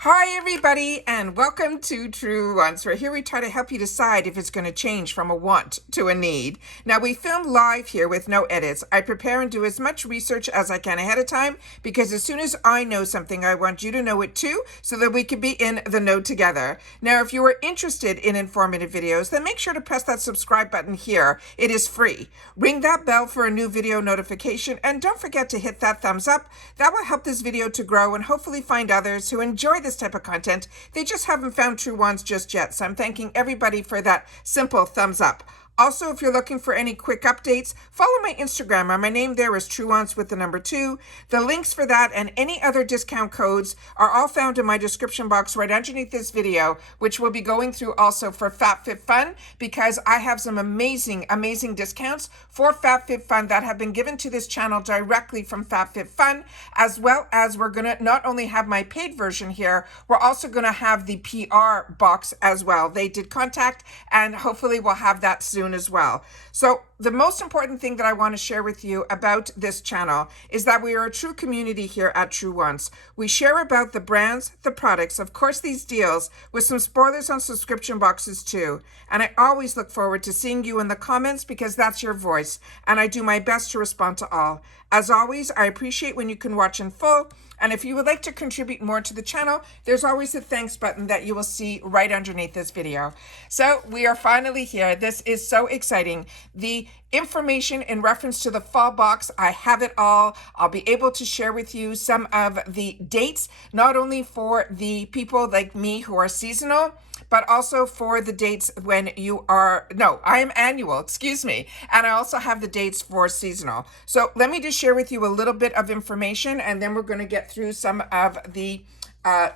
Hi everybody and welcome to Truewants, where here we try to help you decide if it's going to change from a want to a need. Now we film live here with no edits. I prepare and do as much research as I can ahead of time because as soon as I know something, I want you to know it too so that we can be in the know together. Now if you are interested in informative videos, then make sure to press that subscribe button here. It is free. Ring that bell for a new video notification and don't forget to hit that thumbs up. That will help this video to grow and hopefully find others who enjoy this type of content. They just haven't found Truewants just yet. So I'm thanking everybody for that simple thumbs up. Also, if you're looking for any quick updates, follow my Instagram. My name there is Truewants with the number 2. The links for that and any other discount codes are all found in my description box right underneath this video, which we'll be going through also for FabFitFun, because I have some amazing discounts for FabFitFun that have been given to this channel directly from FabFitFun, as well as we're going to not only have my paid version here, we're also going to have the PR box as well. They did contact and hopefully we'll have that soon as well. So the most important thing that I want to share with you about this channel is that we are a true community here at Truewants. We share about the brands, the products, of course these deals, with some spoilers on subscription boxes too. And I always look forward to seeing you in the comments because that's your voice, and I do my best to respond to all. As always, I appreciate when you can watch in full, and if you would like to contribute more to the channel, there's always a thanks button that you will see right underneath this video. So we are finally here. This is so exciting. The information in reference to the fall box, I have it all. I'll be able to share with you some of the dates, not only for the people like me who are seasonal, but also for the dates when you are, no, I am annual, excuse me. And I also have the dates for seasonal. So let me just share with you a little bit of information and then we're going to get through some of the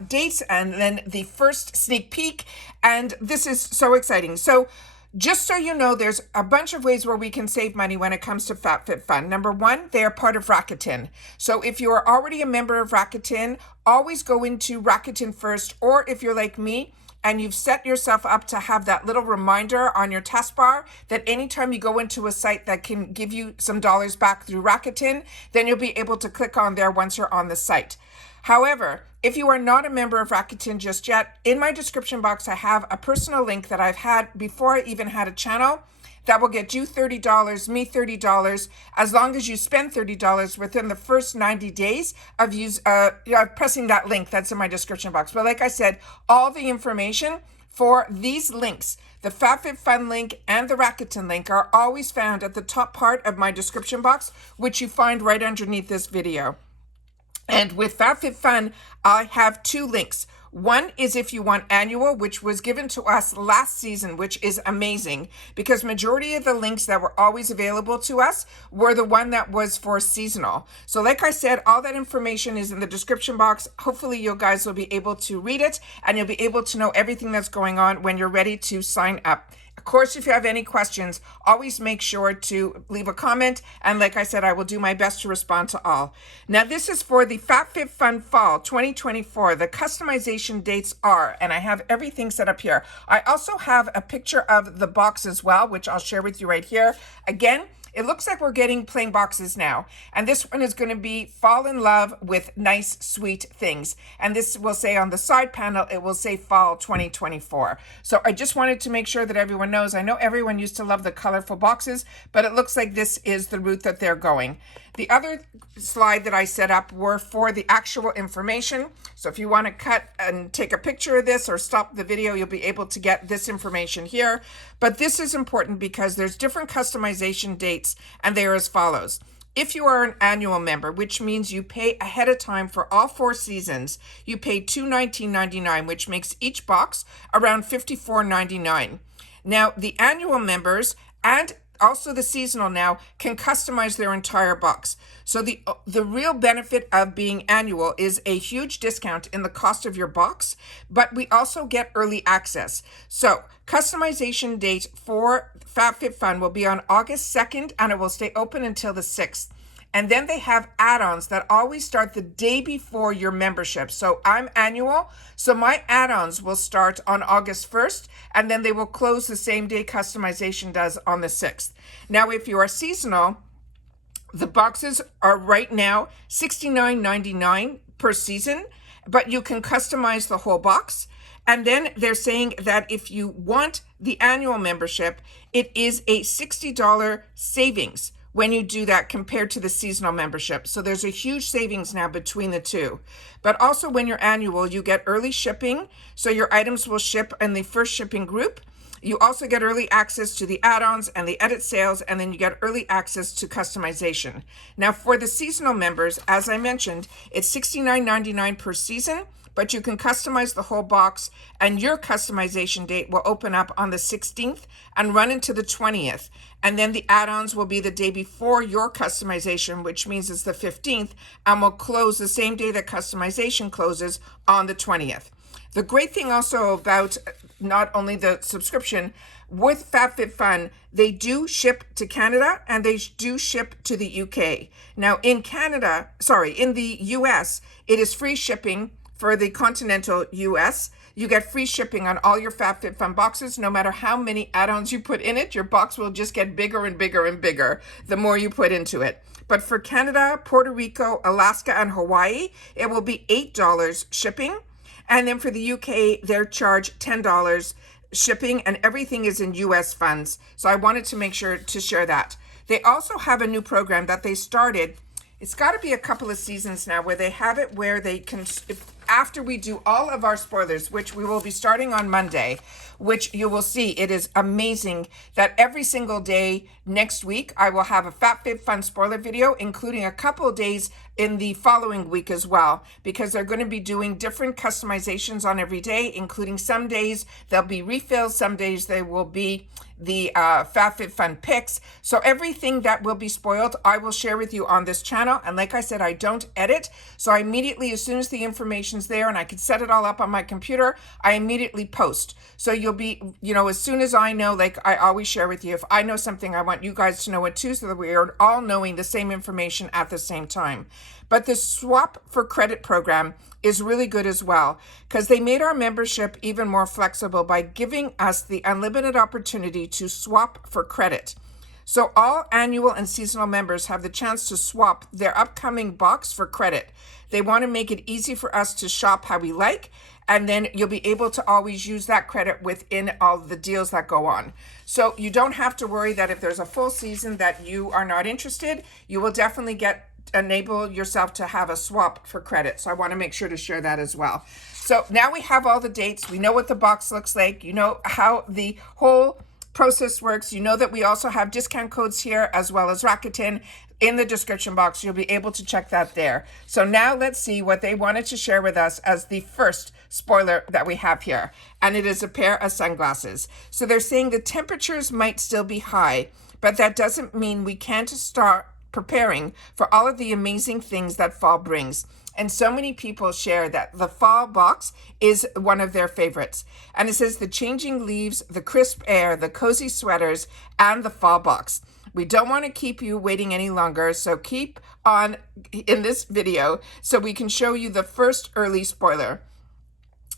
dates and then the first sneak peek. And this is so exciting. So just so you know, there's a bunch of ways where we can save money when it comes to FabFitFun. Number one, they are part of Rakuten. So if you are already a member of Rakuten, always go into Rakuten first, or if you're like me, and you've set yourself up to have that little reminder on your taskbar that anytime you go into a site that can give you some dollars back through Rakuten, then you'll be able to click on there once you're on the site. However, if you are not a member of Rakuten just yet, in my description box, I have a personal link that I've had before I even had a channel that will get you $30, me $30, as long as you spend $30 within the first 90 days of pressing that link that's in my description box. But like I said, all the information for these links, the FabFitFun link and the Rakuten link, are always found at the top part of my description box, which you find right underneath this video. And with FabFitFun, I have 2 links. One is if you want annual, which was given to us last season, which is amazing because majority of the links that were always available to us were the one that was for seasonal. So like I said, all that information is in the description box. Hopefully you guys will be able to read it and you'll be able to know everything that's going on when you're ready to sign up. Of course, if you have any questions, always make sure to leave a comment. And like I said, I will do my best to respond to all. Now, this is for the FabFitFun Fall 2024. The customization dates are, and I have everything set up here. I also have a picture of the box as well, which I'll share with you right here. Again, it looks like we're getting plain boxes now. And this one is going to be fall in love with nice, sweet things. And this will say on the side panel, it will say fall 2024. So I just wanted to make sure that everyone knows. I know everyone used to love the colorful boxes, but it looks like this is the route that they're going. The other slide that I set up were for the actual information. So if you want to cut and take a picture of this or stop the video, you'll be able to get this information here. But this is important because there's different customization dates and they are as follows. If you are an annual member, which means you pay ahead of time for all 4 seasons, you pay $219.99, which makes each box around $54.99. Now, the annual members and also the seasonal now can customize their entire box. So the real benefit of being annual is a huge discount in the cost of your box, but we also get early access. So customization date for FabFitFun will be on August 2nd and it will stay open until the 6th. And then they have add-ons that always start the day before your membership. So I'm annual, so my add-ons will start on August 1st, and then they will close the same day customization does on the 6th. Now, if you are seasonal, the boxes are right now $69.99 per season, but you can customize the whole box. And then they're saying that if you want the annual membership, it is a $60 savings when you do that compared to the seasonal membership. So there's a huge savings now between the two. But also when you're annual, you get early shipping. So your items will ship in the first shipping group. You also get early access to the add-ons and the edit sales, and then you get early access to customization. Now for the seasonal members, as I mentioned, it's $69.99 per season, but you can customize the whole box, and your customization date will open up on the 16th and run into the 20th. And then the add-ons will be the day before your customization, which means it's the 15th, and will close the same day that customization closes on the 20th. The great thing also about not only the subscription, with FabFitFun, they do ship to Canada and they do ship to the UK. Now in the US, it is free shipping for the continental US. You get free shipping on all your FabFitFun boxes. No matter how many add-ons you put in it, your box will just get bigger and bigger and bigger the more you put into it. But for Canada, Puerto Rico, Alaska, and Hawaii, it will be $8 shipping. And then for the UK, they're charged $10 shipping, and everything is in US funds. So I wanted to make sure to share that. They also have a new program that they started. It's got to be a couple of seasons now where they have it where they can, after we do all of our spoilers, which we will be starting on Monday, which you will see, it is amazing that every single day next week, I will have a FabFitFun spoiler video, including a couple of days in the following week as well, because they're going to be doing different customizations on every day, including some days there'll be refills, some days they will be the FabFitFun picks. So everything that will be spoiled, I will share with you on this channel. And like I said, I don't edit. So I immediately, as soon as the information's there and I can set it all up on my computer, I immediately post. So you'll be, as soon as I know, like I always share with you, if I know something, I want you guys to know it too, so that we are all knowing the same information at the same time. But the Swap for Credit program is really good as well, because they made our membership even more flexible by giving us the unlimited opportunity to swap for credit. So all annual and seasonal members have the chance to swap their upcoming box for credit. They want to make it easy for us to shop how we like, and then you'll be able to always use that credit within all the deals that go on. So you don't have to worry that if there's a full season that you are not interested, you will definitely enable yourself to have a swap for credit. So I want to make sure to share that as well. So now we have all the dates. We know what the box looks like. You know how the whole process works. You know that we also have discount codes here as well as Rakuten in the description box. You'll be able to check that there. So now let's see what they wanted to share with us as the first spoiler that we have here. And it is a pair of sunglasses. So they're saying the temperatures might still be high, but that doesn't mean we can't start preparing for all of the amazing things that fall brings. And so many people share that the fall box is one of their favorites. And it says the changing leaves, the crisp air, the cozy sweaters, and the fall box. We don't want to keep you waiting any longer, so keep on in this video so we can show you the first early spoiler.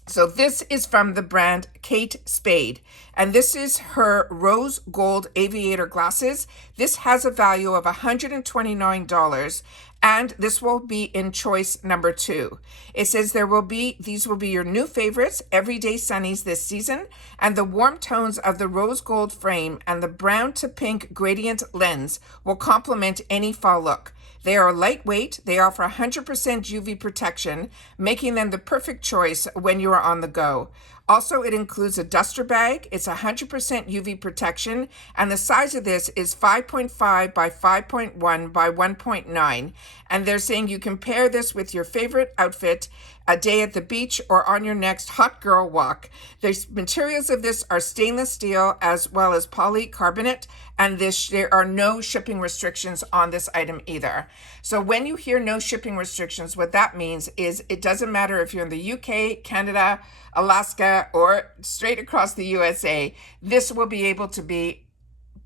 So this is from the brand Kate Spade, and this is her rose gold aviator glasses. This has a value of $129, and this will be in choice number 2. It says these will be your new favorites, everyday sunnies this season, and the warm tones of the rose gold frame and the brown to pink gradient lens will complement any fall look. They are lightweight. They offer 100% UV protection, making them the perfect choice when you are on the go. Also, it includes a duster bag. It's 100% UV protection, and the size of this is 5.5 by 5.1 by 1.9. And they're saying you can pair this with your favorite outfit, a day at the beach, or on your next hot girl walk. The materials of this are stainless steel as well as polycarbonate, and there are no shipping restrictions on this item either. So when you hear no shipping restrictions, what that means is it doesn't matter if you're in the UK, Canada, Alaska, or straight across the USA, this will be able to be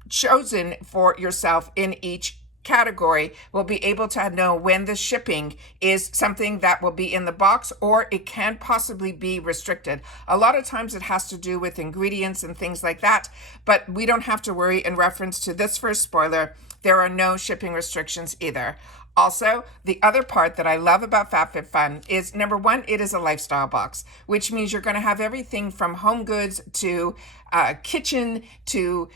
chosen for yourself in each category. Will be able to know when the shipping is something that will be in the box, or it can possibly be restricted. A lot of times it has to do with ingredients and things like that, but we don't have to worry in reference to this first spoiler. There are no shipping restrictions either. Also, the other part that I love about FabFitFun is, number one, it is a lifestyle box, which means you're going to have everything from home goods to kitchen to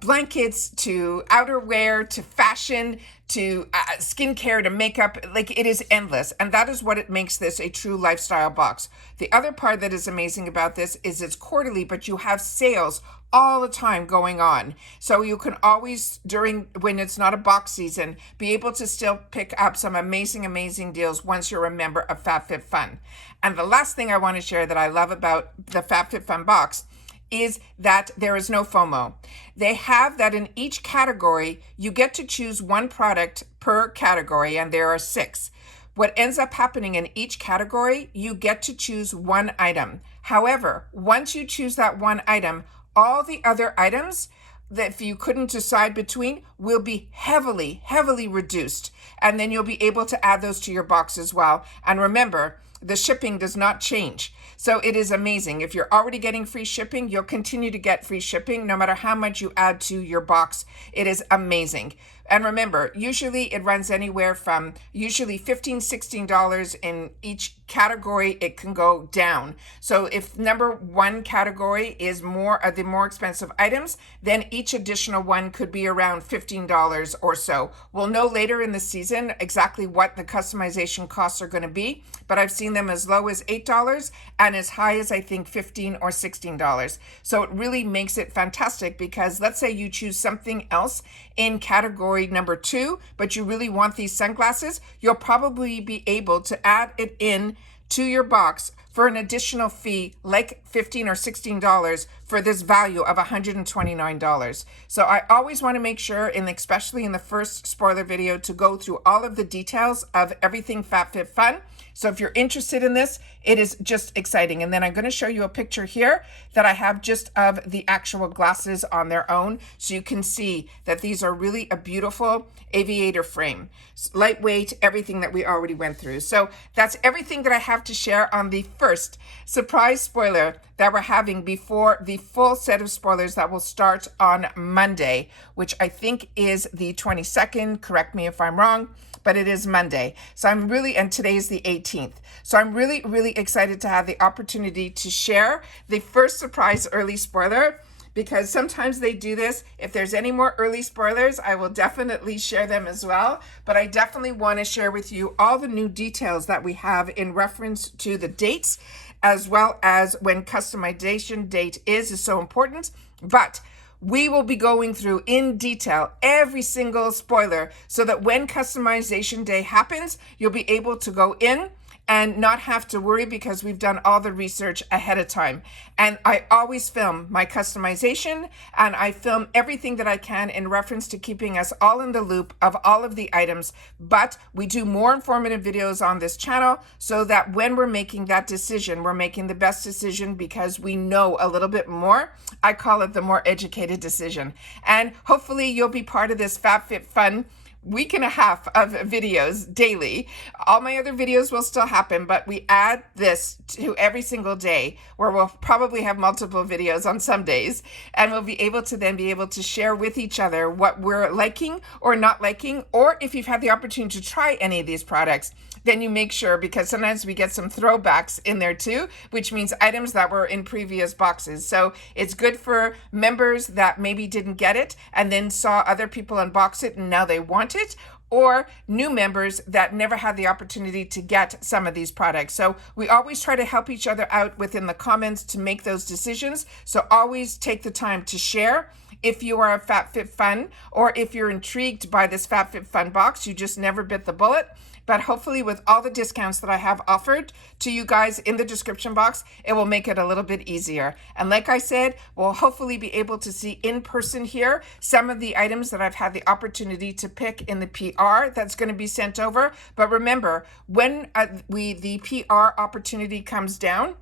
blankets to outerwear to fashion to skincare to makeup. Like, it is endless, and that is what it makes this a true lifestyle box. The other part that is amazing about this is it's quarterly, but you have sales all the time going on, so you can always, during when it's not a box season, be able to still pick up some amazing deals once you're a member of FabFitFun. And the last thing I want to share that I love about the FabFitFun box is that there is no FOMO. They have that in each category, you get to choose one product per category, and there are 6. What ends up happening in each category, you get to choose one item. However, once you choose that one item, all the other items that if you couldn't decide between will be heavily reduced. And then you'll be able to add those to your box as well. And remember, the shipping does not change. So it is amazing. If you're already getting free shipping, you'll continue to get free shipping no matter how much you add to your box. It is amazing. And remember, usually it runs anywhere from usually $15, $16 in each category. It can go down. So if number one category is more of the more expensive items, then each additional one could be around $15 or so. We'll know later in the season exactly what the customization costs are going to be, but I've seen them as low as $8 and as high as I think $15 or $16. So it really makes it fantastic, because let's say you choose something else in category number 2, but you really want these sunglasses, you'll probably be able to add it in to your box for an additional fee like $15 or $16 for this value of $129. So I always want to make sure, and especially in the first spoiler video, to go through all of the details of everything FabFitFun. So if you're interested in this, it is just exciting. And then I'm going to show you a picture here that I have just of the actual glasses on their own, so you can see that these are really a beautiful aviator frame. It's lightweight, everything that we already went through. So that's everything that I have to share on the first surprise spoiler that we're having before the full set of spoilers that will start on Monday, which I think is the 22nd. Correct me if I'm wrong, but it is Monday. So I'm really, and today is the 18th. So I'm really excited to have the opportunity to share the first surprise early spoiler, because sometimes they do this. If there's any more early spoilers, I will definitely share them as well. But I definitely want to share with you all the new details that we have in reference to the dates, as well as when customization date is so important. But we will be going through in detail every single spoiler, so that when customization day happens, you'll be able to go in and not have to worry, because we've done all the research ahead of time. And I always film my customization, and I film everything that I can in reference to keeping us all in the loop of all of the items. But we do more informative videos on this channel, so that when we're making that decision, we're making the best decision because we know a little bit more. I call it the more educated decision. And hopefully you'll be part of this FabFitFun week and a half of videos daily. All my other videos will still happen, but we add this to every single day, where we'll probably have multiple videos on some days, and we'll be able to share with each other what we're liking or not liking, or if you've had the opportunity to try any of these products, then you make sure, because sometimes we get some throwbacks in there too, which means items that were in previous boxes. So it's good for members that maybe didn't get it and then saw other people unbox it and now they want it, or new members that never had the opportunity to get some of these products. So we always try to help each other out within the comments to make those decisions. So always take the time to share. If you are a FabFitFun, or if you're intrigued by this FabFitFun box, you just never bit the bullet. But hopefully with all the discounts that I have offered to you guys in the description box, it will make it a little bit easier. And like I said, we'll hopefully be able to see in person here some of the items that I've had the opportunity to pick in the PR that's going to be sent over. But remember, when the PR opportunity comes down,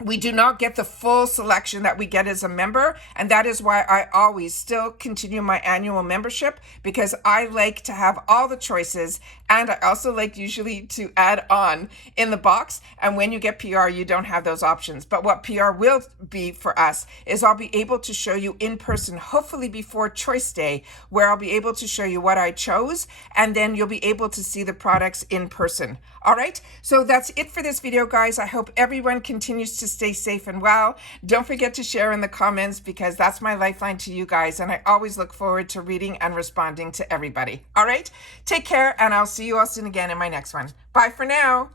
we do not get the full selection that we get as a member, and that is why I always still continue my annual membership, because I like to have all the choices, and I also like usually to add on in the box. And when you get PR, you don't have those options. But what PR will be for us is I'll be able to show you in person, hopefully before choice day, where I'll be able to show you what I chose, and then you'll be able to see the products in person. All right, so that's it for this video, guys. I hope everyone continues to stay safe and well. Don't forget to share in the comments, because that's my lifeline to you guys, and I always look forward to reading and responding to everybody. All right, take care, and I'll see you all soon again in my next one. Bye for now.